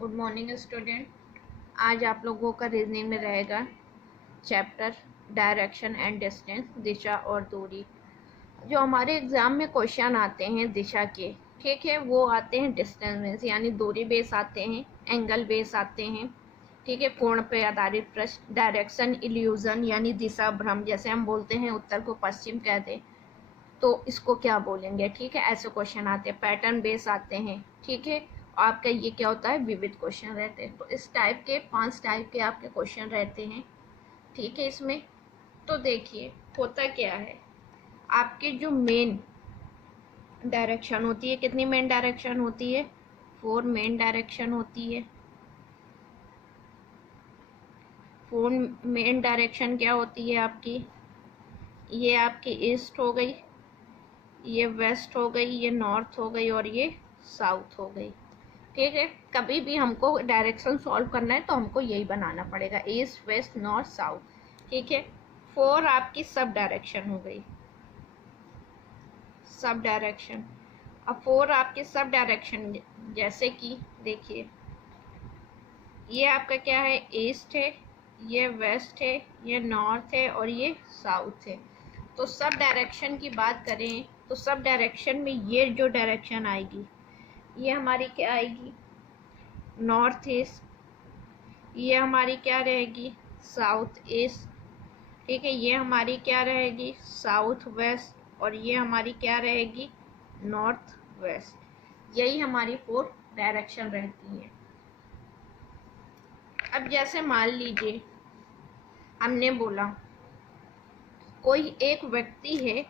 Good morning student. आज आप लोगों का रीजनिंग में रहेगा चैप्टर डायरेक्शन एंड डिस्टेंस, दिशा और दूरी। जो हमारे एग्जाम में क्वेश्चन आते हैं दिशा के, ठीक है, वो आते हैं डिस्टेंस में, यानी दूरी बेस आते हैं, एंगल बेस आते हैं, ठीक है, कोण पे आधारित प्रश्न, डायरेक्शन इल्यूजन यानी दिशा भ्रम, जैसे हम बोलते हैं उत्तर को पश्चिम कहते हैं तो इसको क्या बोलेंगे, ठीक है, ऐसे क्वेश्चन आते हैं। पैटर्न बेस आते हैं, ठीक है। आपका ये क्या होता है, विविध क्वेश्चन रहते हैं। तो इस टाइप के 5 टाइप के आपके क्वेश्चन रहते हैं, ठीक है। इसमें तो देखिए होता क्या है, आपके जो मेन डायरेक्शन होती है, कितनी मेन डायरेक्शन होती है, 4 मेन डायरेक्शन होती है। 4 मेन डायरेक्शन क्या होती है आपकी, ये आपकी ईस्ट हो गई, ये वेस्ट हो गई, ये नॉर्थ हो गई और ये साउथ हो गई, ठीक है। कभी भी हमको डायरेक्शन सॉल्व करना है तो हमको यही बनाना पड़ेगा, ईस्ट वेस्ट नॉर्थ साउथ, ठीक है। 4 आपकी सब डायरेक्शन हो गई, सब डायरेक्शन। अब 4 आपके सब डायरेक्शन, जैसे कि देखिए ये आपका क्या है, ईस्ट है, ये वेस्ट है, ये नॉर्थ है और ये साउथ है। तो सब डायरेक्शन की बात करें तो सब डायरेक्शन में ये जो डायरेक्शन आएगी ये हमारी क्या आएगी, नॉर्थ ईस्ट। ये हमारी क्या रहेगी, साउथ ईस्ट, ठीक है। ये हमारी क्या रहेगी, साउथ वेस्ट और ये हमारी क्या रहेगी, नॉर्थ वेस्ट। यही हमारी 4 डायरेक्शन रहती है। अब जैसे मान लीजिए हमने बोला कोई एक व्यक्ति है,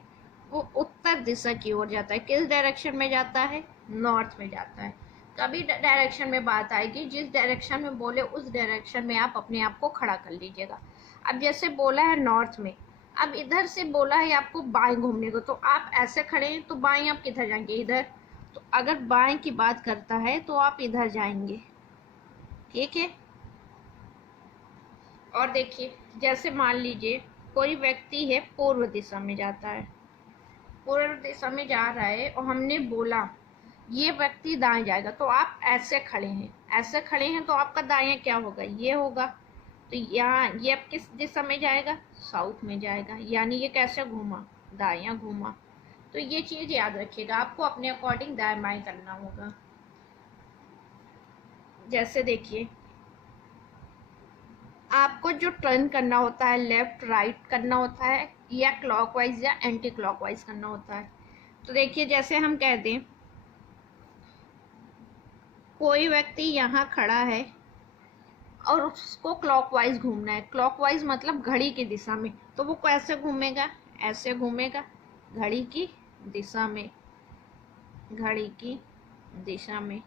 वो उत्तर दिशा की ओर जाता है, किस डायरेक्शन में जाता है, नॉर्थ में जाता है। कभी डायरेक्शन में बात आएगी, जिस डायरेक्शन में बोले उस डायरेक्शन में आप अपने आप को खड़ा कर लीजिएगा। अब जैसे बोला है नॉर्थ में, अब इधर से बोला है आपको बाएं घूमने को, तो आप ऐसे खड़े हैं तो बाएं आप किधर जाएंगे, इधर। तो अगर बाएं की बात करता है तो आप इधर जाएंगे, ठीक है। और देखिए जैसे मान लीजिए कोई व्यक्ति है पूर्व दिशा में जाता है, पूर्व दिशा में जा रहा है और हमने बोला ये व्यक्ति दाएं जाएगा, तो आप ऐसे खड़े हैं, ऐसे खड़े हैं तो आपका दाएं क्या होगा, ये होगा। तो यहाँ ये अब किस दिशा में जाएगा, साउथ में जाएगा, यानी ये कैसे घूमा, दायां घूमा। तो ये चीज याद रखिएगा, आपको अपने अकॉर्डिंग दाएं बाएं करना होगा। जैसे देखिए आपको जो टर्न करना होता है, लेफ्ट राइट करना होता है, या क्लॉकवाइज या एंटी क्लॉकवाइज करना होता है। तो देखिए जैसे हम कह दें कोई व्यक्ति यहाँ खड़ा है और उसको क्लॉकवाइज घूमना है, क्लॉकवाइज मतलब घड़ी की दिशा में, तो वो कैसे घूमेगा, ऐसे घूमेगा, घड़ी की दिशा में, घड़ी की दिशा में,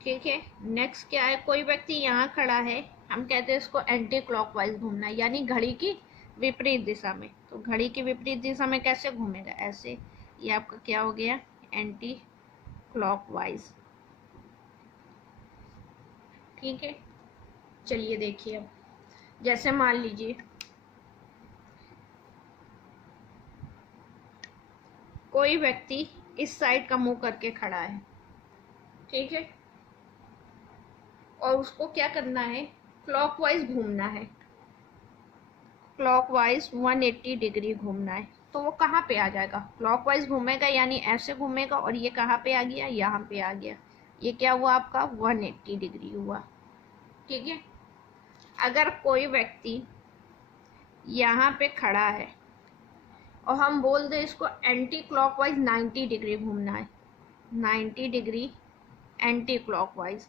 ठीक है। नेक्स्ट क्या है, कोई व्यक्ति यहाँ खड़ा है, हम कहते हैं इसको एंटी क्लॉकवाइज घूमना है, यानी घड़ी की विपरीत दिशा में। तो घड़ी की विपरीत दिशा में कैसे घूमेगा, ऐसे। ये आपका क्या हो गया, एंटी क्लॉकवाइज, ठीक है। चलिए देखिए अब जैसे मान लीजिए कोई व्यक्ति इस साइड का मुंह करके खड़ा है, ठीक है, और उसको क्या करना है, क्लॉकवाइज घूमना है, क्लॉकवाइज 180 डिग्री घूमना है। तो वो कहाँ पे आ जाएगा, क्लॉकवाइज घूमेगा, यानी ऐसे घूमेगा, और ये कहाँ पे आ गया, यहाँ पे आ गया। ये क्या हुआ आपका, 180 डिग्री हुआ, ठीक है। अगर कोई व्यक्ति यहाँ पे खड़ा है और हम बोल दे इसको एंटी क्लॉकवाइज 90 डिग्री घूमना है, 90 डिग्री एंटी क्लॉकवाइज,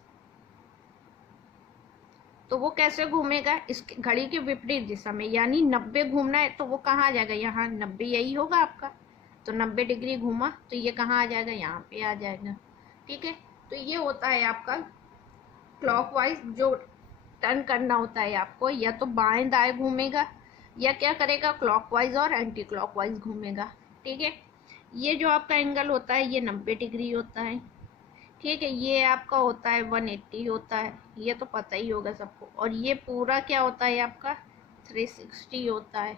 तो वो कैसे घूमेगा, इस घड़ी के विपरीत दिशा में, यानी 90 घूमना है, तो वो कहाँ आ जाएगा, यहाँ 90 यही होगा आपका। तो 90 डिग्री घूमा तो ये कहाँ आ जाएगा, यहाँ पे आ जाएगा, ठीक है। तो ये होता है आपका क्लॉकवाइज, जो टर्न करना होता है आपको, या तो बाएं दाएं घूमेगा या क्या करेगा, क्लॉकवाइज और एंटी क्लॉकवाइज घूमेगा, ठीक है। ये जो आपका एंगल होता है ये 90 डिग्री होता है, ठीक है। ये आपका होता है 180 होता है, ये तो पता ही होगा सबको। और ये पूरा क्या होता है आपका 360 होता है,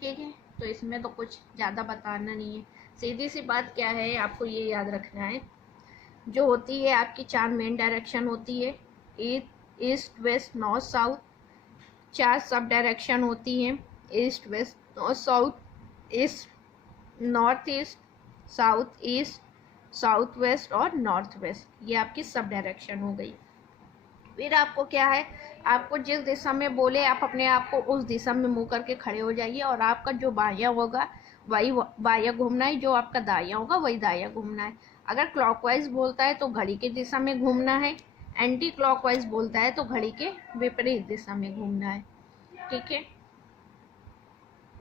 ठीक है। तो इसमें तो कुछ ज़्यादा बताना नहीं है, सीधी सी बात क्या है, आपको ये याद रखना है जो होती है आपकी 4 मेन डायरेक्शन होती है, east west north south. 4 sub direction होती हैं, east west north south, east north east, south east, south west और नॉर्थ वेस्ट। ये आपकी सब डायरेक्शन हो गई। फिर आपको क्या है, आपको जिस दिशा में बोले आप अपने आप को उस दिशा में मुंह करके खड़े हो जाइए, और आपका जो बायां होगा वही बायां घूमना है, जो आपका दायां होगा वही दायां घूमना है। अगर क्लॉकवाइज बोलता है तो घड़ी की दिशा में घूमना है, एंटी क्लॉकवाइज बोलता है तो घड़ी के विपरीत दिशा में घूमना है। ठीक है,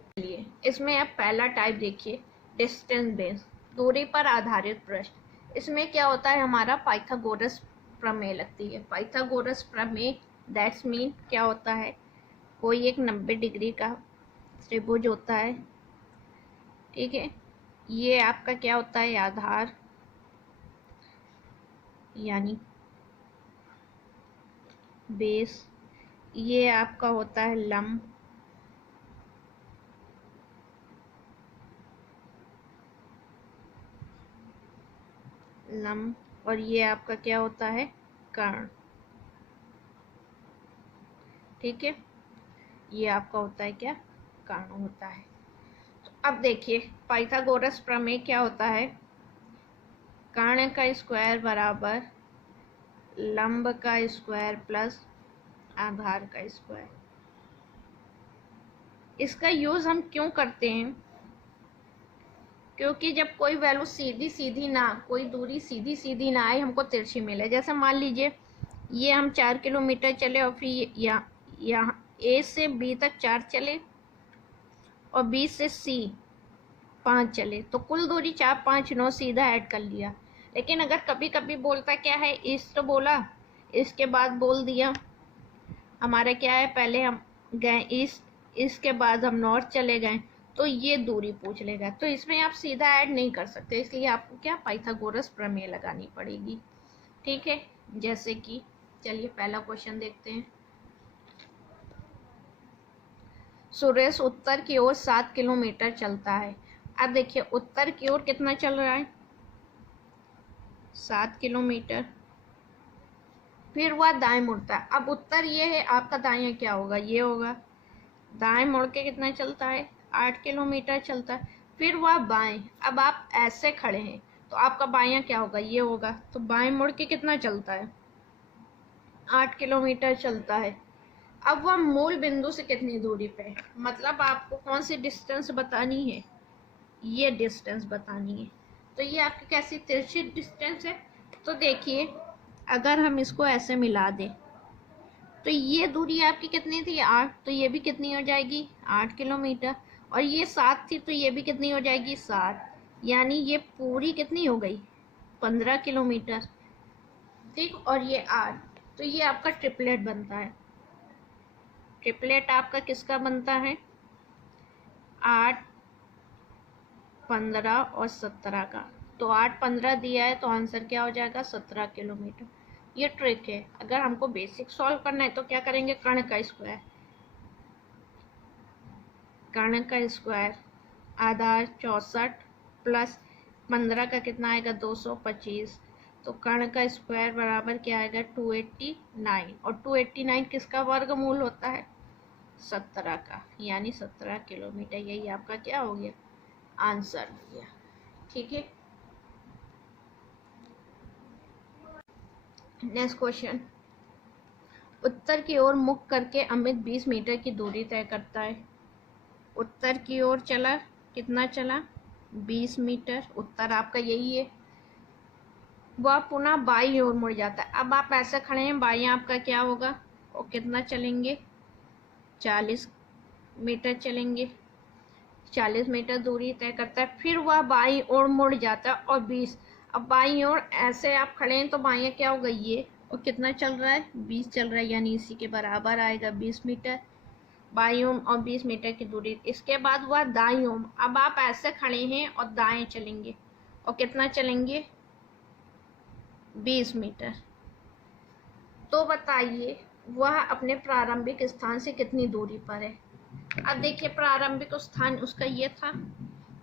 चलिए इसमें अब पहला टाइप देखिए, डिस्टेंस बेस्ड, दूरी पर आधारित प्रश्न। इसमें क्या होता है, हमारा पाइथागोरस प्रमेय लगती है। पाइथागोरस प्रमेय दैट्स मीन क्या होता है, कोई एक 90 डिग्री का त्रिभुज होता है, ठीक है। ये आपका क्या होता है, आधार यानी बेस। ये आपका होता है लंब, और ये आपका क्या होता है, कर्ण। ठीक है, ये आपका होता है क्या, कर्ण होता है। तो अब देखिए पाइथागोरस प्रमेय क्या होता है, कर्ण का स्क्वायर बराबर लंब का स्क्वायर प्लस आधार का स्क्वायर। इसका यूज हम क्यों करते हैं, क्योंकि जब कोई वैल्यू सीधी सीधी ना, कोई दूरी सीधी सीधी ना आए, हमको तिरछी मिले। जैसे मान लीजिए ये हम 4 किलोमीटर चले और फिर यहाँ ए से बी तक 4 चले और बी से सी 5 चले, तो कुल दूरी 4 5 9 सीधा ऐड कर लिया। लेकिन अगर कभी कभी बोलता क्या है, ईस्ट बोला, इसके बाद बोल दिया हमारा क्या है, पहले हम गए ईस्ट, इसके बाद हम नॉर्थ चले गए, तो ये दूरी पूछ लेगा। तो इसमें आप सीधा ऐड नहीं कर सकते, इसलिए आपको क्या पाइथागोरस प्रमेय लगानी पड़ेगी। ठीक है, जैसे कि चलिए पहला क्वेश्चन देखते हैं। सुरेश उत्तर की ओर 7 किलोमीटर चलता है। अब देखिए उत्तर की ओर कितना चल रहा है, 7 किलोमीटर। फिर वह दाएं मुड़ता है। अब उत्तर ये है, आपका दायां क्या होगा, ये होगा। दाएं मुड़ के कितना चलता है, 8 किलोमीटर चलता है। फिर वह बाएं, अब आप ऐसे खड़े हैं तो आपका बायां क्या होगा, ये होगा। तो बाएं मुड़ के कितना चलता है, 8 किलोमीटर चलता है। अब वह मूल बिंदु से कितनी दूरी पे है, मतलब आपको कौन सी डिस्टेंस बतानी है, ये डिस्टेंस बतानी है। तो ये आपकी कैसी तिरछी डिस्टेंस है। तो देखिए अगर हम इसको ऐसे मिला दें तो ये दूरी आपकी कितनी थी, 8, तो ये भी कितनी हो जाएगी, 8 किलोमीटर। और ये 7 थी तो ये भी कितनी हो जाएगी, 7। यानी ये पूरी कितनी हो गई, 15 किलोमीटर। ठीक, और ये 8, तो ये आपका ट्रिपलेट बनता है। ट्रिपलेट आपका किसका बनता है, 8 15 और 17 का। तो 8 15 दिया है तो आंसर क्या हो जाएगा, 17 किलोमीटर। ये ट्रिक है, अगर हमको बेसिक सॉल्व करना है तो क्या करेंगे, कर्ण का स्क्वायर, कर्ण का स्क्वायर आधार 64 प्लस 15 का कितना आएगा, 225। तो कर्ण का स्क्वायर बराबर क्या आएगा, 289। और 289 किसका वर्गमूल होता है, 17 का, यानी 17 किलोमीटर। यही आपका क्या हो गया, आंसर हो गया। ठीक है, नेक्स्ट क्वेश्चन। उत्तर की ओर मुख करके अमित 20 मीटर की दूरी तय करता है। उत्तर की ओर चला, कितना चला, 20 मीटर। उत्तर आपका यही है। वह पुनः बाईं ओर मुड़ जाता है। अब आप ऐसे खड़े हैं, बाईं आपका क्या होगा, और कितना चलेंगे, 40 मीटर चलेंगे। 40 मीटर दूरी तय करता है। फिर वह बाईं ओर मुड़ जाता है और 20। अब बाईं ओर ऐसे आप खड़े हैं तो बाईं क्या होगा, ये, और कितना चल रहा है, 20 चल रहा है, यानी इसी के बराबर आएगा 20 मीटर। बाईं ओर और 20 मीटर की दूरी। इसके बाद वह दाईं ओर, अब आप ऐसे खड़े हैं और दाएं चलेंगे, और कितना चलेंगे, 20 मीटर। तो बताइए वह अपने प्रारंभिक स्थान से कितनी दूरी पर है। अब देखिए प्रारंभिक स्थान उसका ये था,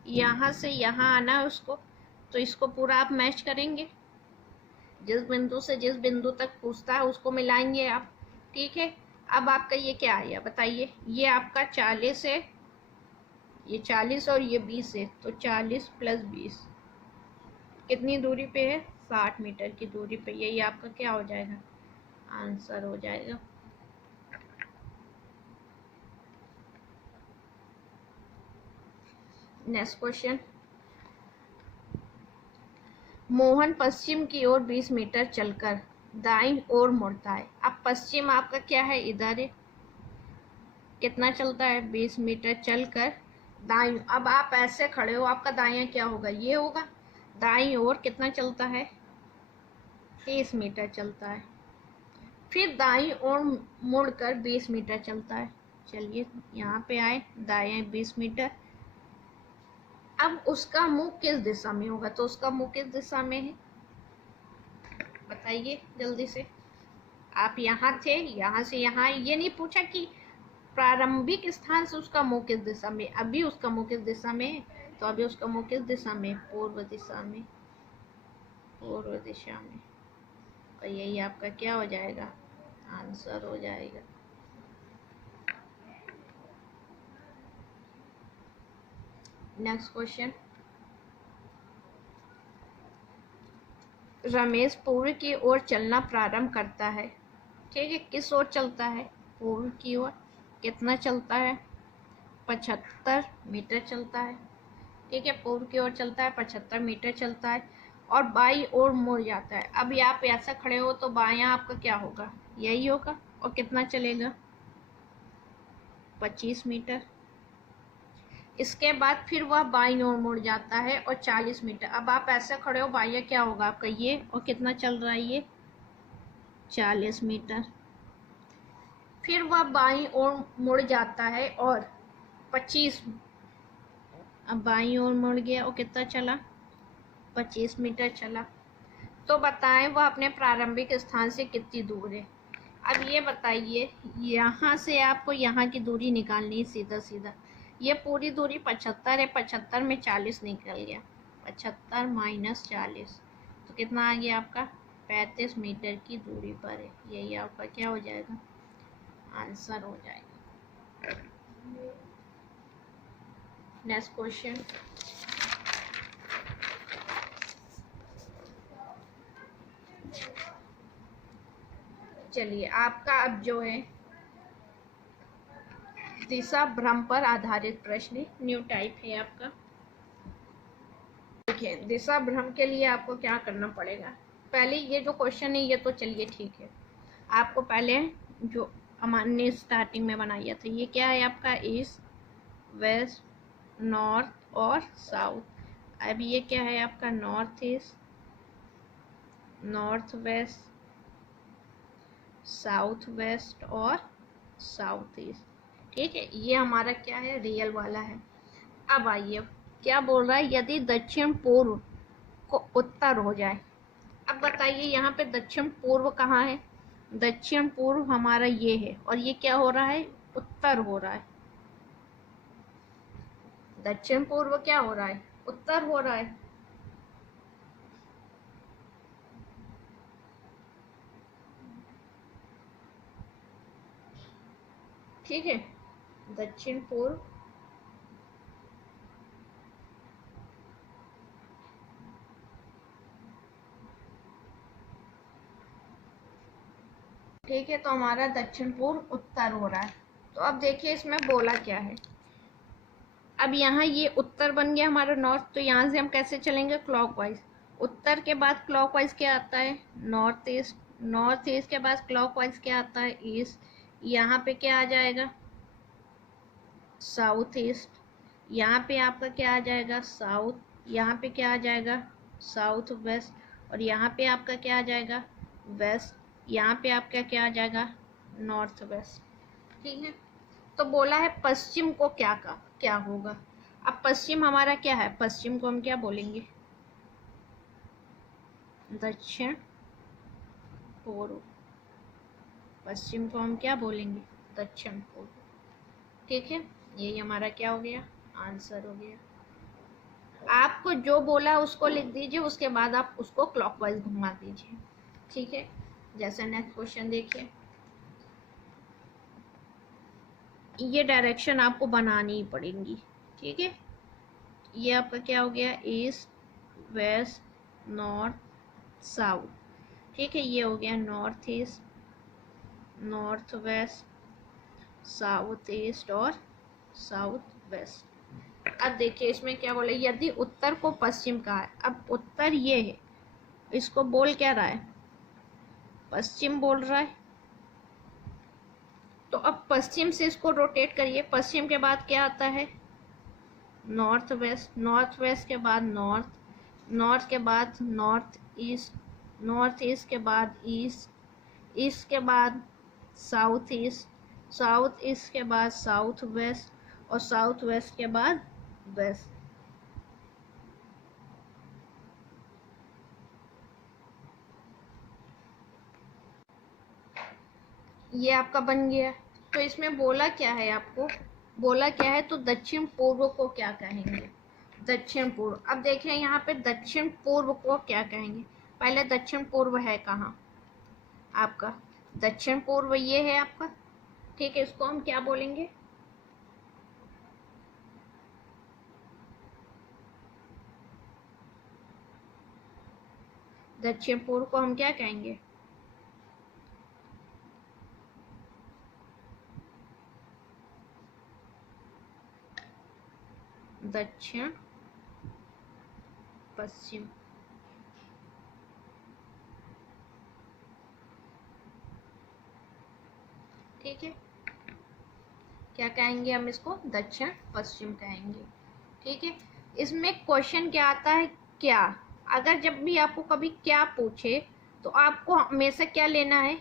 यहाँ से यहाँ आना है उसको, तो इसको पूरा आप मैच करेंगे। जिस बिंदु से जिस बिंदु तक पूछता है उसको मिलाएंगे आप। ठीक है, अब आपका ये क्या आया बताइए, ये आपका 40 है, ये 40 और ये 20 है, तो 40 + 20 कितनी दूरी पे है, 60 मीटर की दूरी पे। यही आपका क्या हो जाएगा, आंसर हो जाएगा। नेक्स्ट क्वेश्चन, मोहन पश्चिम की ओर 20 मीटर चलकर दाईं ओर मुड़ता है। अब पश्चिम आपका क्या है, इधर है, कितना चलता है, 20 मीटर चलकर दाईं। अब आप ऐसे खड़े हो, आपका दायां क्या होगा, ये होगा। दाईं ओर कितना चलता है, 30 मीटर चलता है। फिर दाईं ओर मुड़कर 20 मीटर चलता है। चलिए यहाँ पे आए, दाएं 20 मीटर। अब उसका मुंह किस दिशा में होगा, तो उसका मुंह किस दिशा में है, बताइए जल्दी से। आप यहाँ थे, यहाँ से यहाँ, ये नहीं पूछा कि प्रारंभिक स्थान से उसका मुंह किस दिशा में, अभी उसका मुंह किस दिशा में है, तो अभी उसका मुंह किस दिशा में, पूर्व दिशा में, पूर्व दिशा में। तो यही आपका क्या हो जाएगा, आंसर हो जाएगा। नेक्स्ट क्वेश्चन, रमेश पूर्व की ओर चलना प्रारंभ करता है। ठीक है, किस ओर चलता है, पूर्व की ओर। कितना चलता है, 75 मीटर चलता है। ठीक है, पूर्व की ओर चलता है, 75 मीटर चलता है और बाईं ओर मुड़ जाता है। अब आप ऐसा खड़े हो तो बायां आपका क्या होगा, यही होगा। और कितना चलेगा, 25 मीटर। इसके बाद फिर वह बाईं ओर मुड़ जाता है और 40 मीटर। अब आप ऐसे खड़े हो, बायां क्या होगा आपका, ये, और कितना चल रहा है ये, 40 मीटर। फिर वह बाईं ओर मुड़ जाता है और 25, अब बाईं ओर मुड़ गया और कितना चला, 25 मीटर चला। तो बताएं वह अपने प्रारंभिक स्थान से कितनी दूर है। अब ये बताइए, यहाँ से आपको यहाँ की दूरी निकालनी है, सीधा सीधा। ये पूरी दूरी 75 है, 75 में 40 निकल गया, 75 - 40 तो कितना आ गया आपका, 35 मीटर की दूरी पर है। यही आपका क्या हो जाएगा, आंसर हो जाएगा। नेक्स्ट क्वेश्चन, चलिए आपका अब जो है दिशा भ्रम पर आधारित प्रश्न, न्यू टाइप है आपका। देखिए, दिशा भ्रम के लिए आपको क्या करना पड़ेगा, पहले ये जो क्वेश्चन है ये तो चलिए ठीक है, आपको पहले जो हमने स्टार्टिंग में बनाया था, ये क्या है आपका, ईस्ट, वेस्ट, नॉर्थ और साउथ। अब ये क्या है आपका, north east, north west, south west और साउथ ईस्ट। ठीक है, ये हमारा क्या है, रियल वाला है। अब आइए क्या बोल रहा है, यदि दक्षिण पूर्व को उत्तर हो जाए। अब बताइए यहाँ पे दक्षिण पूर्व कहाँ है, दक्षिण पूर्व हमारा ये है और ये क्या हो रहा है, उत्तर हो रहा है। दक्षिण पूर्व क्या हो रहा है, उत्तर हो रहा है। ठीक है, दक्षिण पूर्व ठीक है, तो हमारा दक्षिण पूर्व उत्तर हो रहा है। तो अब देखिए इसमें बोला क्या है, अब यहाँ ये उत्तर बन गया हमारा नॉर्थ, तो यहाँ से हम कैसे चलेंगे, क्लॉकवाइज। उत्तर के बाद क्लॉकवाइज क्या आता है, नॉर्थ ईस्ट, नॉर्थ ईस्ट के बाद क्लॉकवाइज क्या आता है, ईस्ट। यहाँ पे क्या आ जाएगा, साउथ ईस्ट। यहाँ पे आपका क्या आ जाएगा, साउथ। यहाँ पे क्या आ जाएगा, साउथ वेस्ट। और यहाँ पे आपका क्या आ जाएगा, वेस्ट। यहाँ पे आपका क्या आ जाएगा, नॉर्थ वेस्ट। ठीक है, तो बोला है पश्चिम को क्या होगा। अब पश्चिम हमारा क्या है, पश्चिम को हम क्या बोलेंगे, दक्षिण पूर्व। पश्चिम को हम क्या बोलेंगे, दक्षिण पूर्व। ठीक है, यही हमारा क्या हो गया, आंसर हो गया। आपको जो बोला उसको लिख दीजिए, उसके बाद आप उसको क्लॉकवाइज घुमा दीजिए। ठीक है, जैसे नेक्स्ट क्वेश्चन देखिए, ये डायरेक्शन आपको बनानी ही पड़ेंगी। ठीक है, ये आपका क्या हो गया, ईस्ट वेस्ट नॉर्थ साउथ। ठीक है, ये हो गया north east north west south east और साउथ वेस्ट। अब देखिए इसमें क्या बोले, यदि उत्तर को पश्चिम कहा है, अब उत्तर ये है, इसको बोल क्या रहा है, पश्चिम बोल रहा है। तो अब पश्चिम से इसको रोटेट करिए, पश्चिम के बाद क्या आता है, नॉर्थ वेस्ट, नॉर्थ वेस्ट के बाद नॉर्थ, नॉर्थ के बाद नॉर्थ ईस्ट, नॉर्थ ईस्ट के बाद ईस्ट, ईस्ट के बाद साउथ ईस्ट, साउथ ईस्ट के बाद साउथ वेस्ट और साउथ वेस्ट के बाद वेस्ट। ये आपका बन गया। तो इसमें बोला क्या है, आपको बोला क्या है, तो दक्षिण पूर्व को क्या कहेंगे, दक्षिण पूर्व। अब देखिए यहाँ पे दक्षिण पूर्व को क्या कहेंगे, पहले दक्षिण पूर्व है कहाँ, आपका दक्षिण पूर्व ये है आपका। ठीक है, इसको हम क्या बोलेंगे, दक्षिण पूर्व को हम क्या कहेंगे, दक्षिण पश्चिम। ठीक है, क्या कहेंगे हम इसको, दक्षिण पश्चिम कहेंगे। ठीक है, इसमें क्वेश्चन क्या आता है, क्या, अगर जब भी आपको कभी क्या पूछे तो आपको हमेशा क्या लेना है,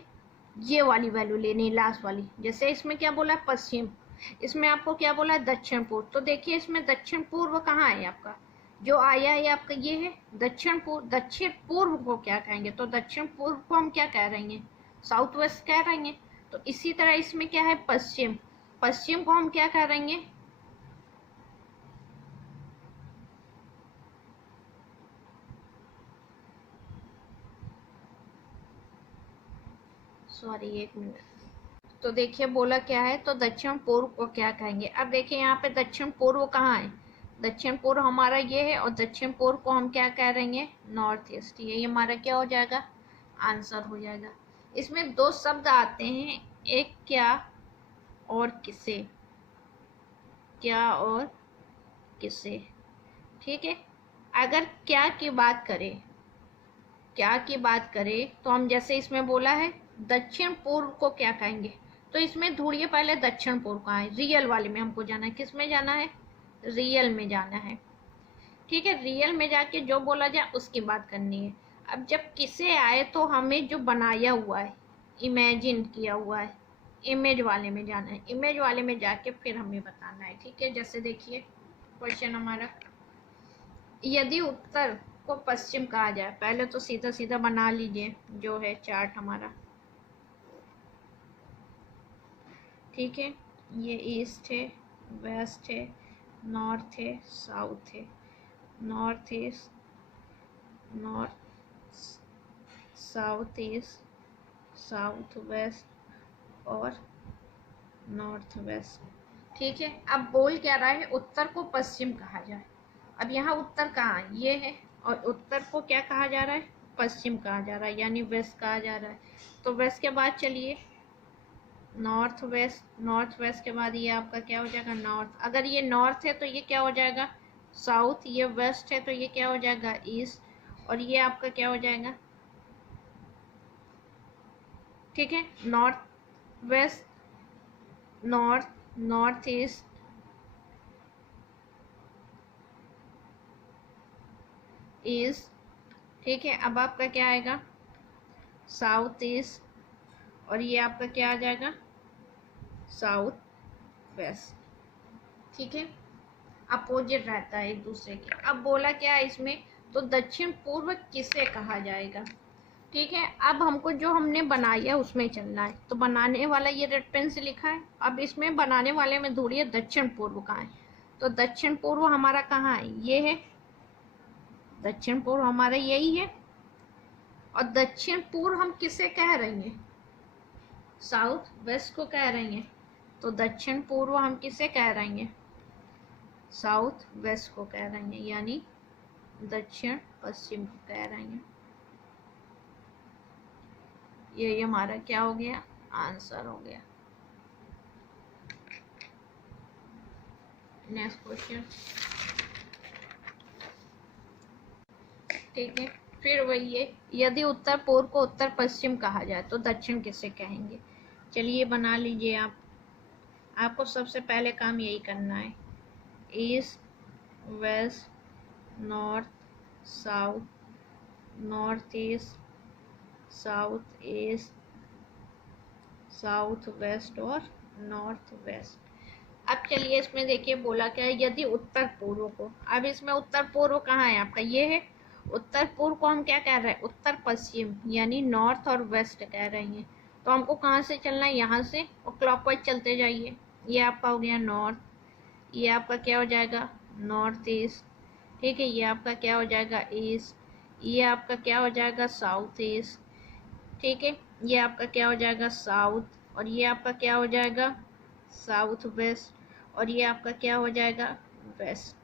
ये वाली वैल्यू लेनी है, लास्ट वाली। जैसे इसमें क्या बोला है, पश्चिम, इसमें आपको क्या बोला है, दक्षिण पूर्व। तो देखिए इसमें दक्षिण पूर्व कहाँ है आपका, जो आया है आपका ये है दक्षिण पूर्व। दक्षिण पूर्व को क्या कहेंगे, तो दक्षिण पूर्व को हम क्या कह रहे हैं, साउथ वेस्ट कह रहे हैं। तो इसी तरह इसमें क्या है, पश्चिम, पश्चिम को हम क्या कह रहे हैं, सॉरी एक मिनट। तो देखिए बोला क्या है, तो दक्षिण पूर्व को क्या कहेंगे। अब देखिए यहाँ पे दक्षिण पूर्व कहाँ है, दक्षिण पूर्व हमारा ये है और दक्षिण पूर्व को हम क्या कह रहे हैं, नॉर्थ ईस्ट। ये हमारा क्या हो जाएगा, आंसर हो जाएगा। इसमें दो शब्द आते हैं, एक क्या और किसे, क्या और किसे। ठीक है, अगर क्या की बात करें, क्या की बात करें तो हम जैसे इसमें बोला है दक्षिण पूर्व को क्या कहेंगे, तो इसमें ढूंढिए पहले दक्षिण पूर्व कहाँ है, रियल वाले में हमको जाना है, किस में जाना है, रियल में जाना है। ठीक है, रियल में जाके जो बोला जाए उसकी बात करनी है। अब जब किसे आए तो हमें जो बनाया हुआ है, इमेजिन किया हुआ है, इमेज वाले में जाना है, इमेज वाले में जाके फिर हमें बताना है। ठीक है, जैसे देखिए क्वेश्चन हमारा, यदि उत्तर को पश्चिम कहा जाए, पहले तो सीधा सीधा बना लीजिए जो है चार्ट हमारा। ठीक है, ये ईस्ट है, वेस्ट है, नॉर्थ है, साउथ है, north east north south east south west और नॉर्थ वेस्ट। ठीक है, अब बोल क्या रहा है, उत्तर को पश्चिम कहा जाए। अब यहाँ उत्तर कहाँ है, ये है, और उत्तर को क्या कहा जा रहा है, पश्चिम कहा जा रहा है, यानी वेस्ट कहा जा रहा है। तो वेस्ट के बाद चलिए नॉर्थ वेस्ट, नॉर्थ वेस्ट के बाद ये आपका क्या हो जाएगा, नॉर्थ। अगर ये नॉर्थ है तो ये क्या हो जाएगा, साउथ। ये वेस्ट है तो ये क्या हो जाएगा, ईस्ट। और ये आपका क्या हो जाएगा, ठीक है, north west north north east east. ठीक है, अब आपका क्या आएगा, साउथ ईस्ट, और ये आपका क्या आ जाएगा, साउथ वेस्ट। ठीक है, अपोजिट रहता है एक दूसरे के। अब बोला क्या है इसमें, तो दक्षिण पूर्व किसे कहा जाएगा। ठीक है, अब हमको जो हमने बनाया उसमें चलना है। तो बनाने वाला ये रेड पेन से लिखा है, अब इसमें बनाने वाले में ढूंढिए दक्षिण पूर्व कहाँ है। तो दक्षिण पूर्व हमारा कहाँ है, ये है, दक्षिण पूर्व हमारा यही है। और दक्षिण पूर्व हम किसे कह रही हैं? साउथ वेस्ट को कह रही हैं। तो दक्षिण पूर्व हम किसे कह रही हैं? साउथ वेस्ट को कह रही हैं, यानी दक्षिण पश्चिम को कह रही हैं। ये हमारा क्या हो गया? आंसर हो गया। Next question. ठीक है, फिर वही है, यदि उत्तर पूर्व को उत्तर पश्चिम कहा जाए तो दक्षिण किसे कहेंगे? चलिए बना लीजिए आप। आपको सबसे पहले काम यही करना है, east, west, north, south, north east, south east, south west और नॉर्थ वेस्ट। अब चलिए इसमें देखिए बोला क्या है, यदि उत्तर पूर्व को। अब इसमें उत्तर पूर्व कहाँ है आपका? ये है। उत्तर पूर्व को हम क्या कह रहे हैं? उत्तर पश्चिम, यानी नॉर्थ और वेस्ट कह रहे हैं। तो हमको कहाँ से चलना है? यहाँ से, और क्लॉकवाइज चलते जाइए। ये आपका हो गया नॉर्थ, ये आपका क्या हो जाएगा? North east. ठीक है, ये आपका क्या हो जाएगा? ईस्ट। ये आपका क्या हो जाएगा? South east. ठीक है, ये आपका क्या हो जाएगा? साउथ। और ये आपका क्या हो जाएगा? South west. और ये आपका क्या हो जाएगा? वेस्ट।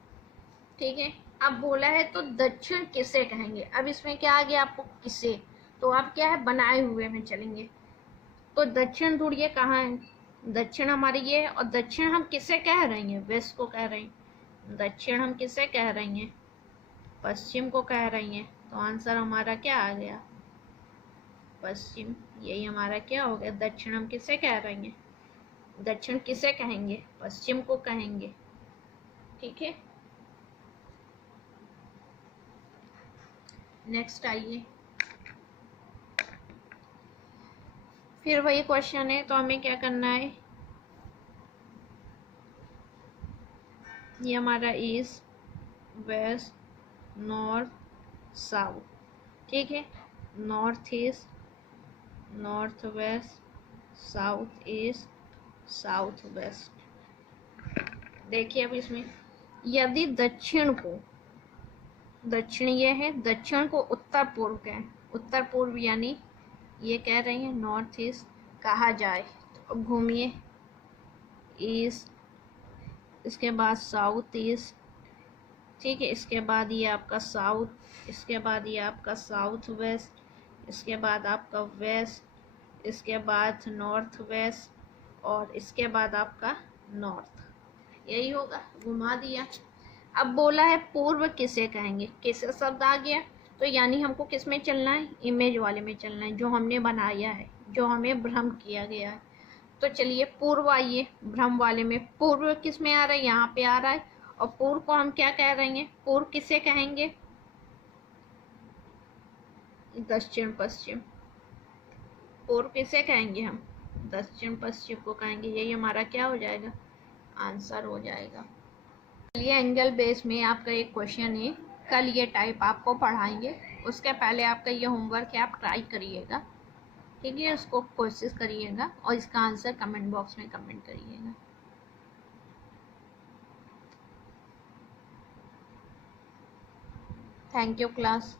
ठीक है, अब बोला है तो दक्षिण किसे कहेंगे? अब इसमें क्या आ गया आपको? किसे। तो आप क्या है? बनाए हुए में चलेंगे। तो दक्षिण ढूंढिए कहाँ है? दक्षिण हमारी ये है, और दक्षिण हम किसे कह रही हैं? वेस्ट को कह रही हैं। दक्षिण हम किसे कह रही हैं? पश्चिम को कह रही हैं। तो आंसर हमारा क्या आ गया? पश्चिम। यही हमारा क्या हो गया? दक्षिण हम किसे कह रही हैं? दक्षिण किसे कहेंगे? पश्चिम को कहेंगे। ठीक है, नेक्स्ट आइए। फिर वही क्वेश्चन है, तो हमें क्या करना है? ये हमारा ईस्ट, वेस्ट, नॉर्थ, साउथ। ठीक है, north east, north west, south east, south waste. देखिए अब इसमें, यदि दक्षिण को, दक्षिण ये है, दक्षिण को उत्तर पूर्व कहें, उत्तर पूर्व यानी ये कह रही हैं नॉर्थ ईस्ट कहा जाए, तो अब घूमिए, ईस्ट, इसके बाद साउथ ईस्ट। ठीक है, इसके बाद ये आपका साउथ, इसके बाद ये आपका साउथ वेस्ट, इसके बाद आपका वेस्ट, इसके बाद नॉर्थ वेस्ट, और इसके बाद आपका नॉर्थ। यही होगा, घुमा दिया। अब बोला है पूर्व किसे कहेंगे? किसे शब्द आ गया, तो यानी हमको किस में चलना है? इमेज वाले में चलना है, जो हमने बनाया है, जो हमें भ्रम किया गया है। तो चलिए पूर्व आइए, भ्रम वाले में पूर्व किस में आ रहा है? यहाँ पे आ रहा है। और पूर्व को हम क्या कह रहे हैं? पूर्व किसे कहेंगे? दक्षिण पश्चिम। पूर्व किसे कहेंगे हम? दक्षिण पश्चिम को कहेंगे। यही हमारा क्या हो जाएगा? आंसर हो जाएगा। चलिए एंगल बेस में आपका एक क्वेश्चन है, कल ये टाइप आपको पढ़ाएंगे। उसके पहले आपका ये होमवर्क है, आप ट्राई करिएगा। ठीक है, उसको कोशिश करिएगा और इसका आंसर कमेंट बॉक्स में कमेंट करिएगा। Thank you class.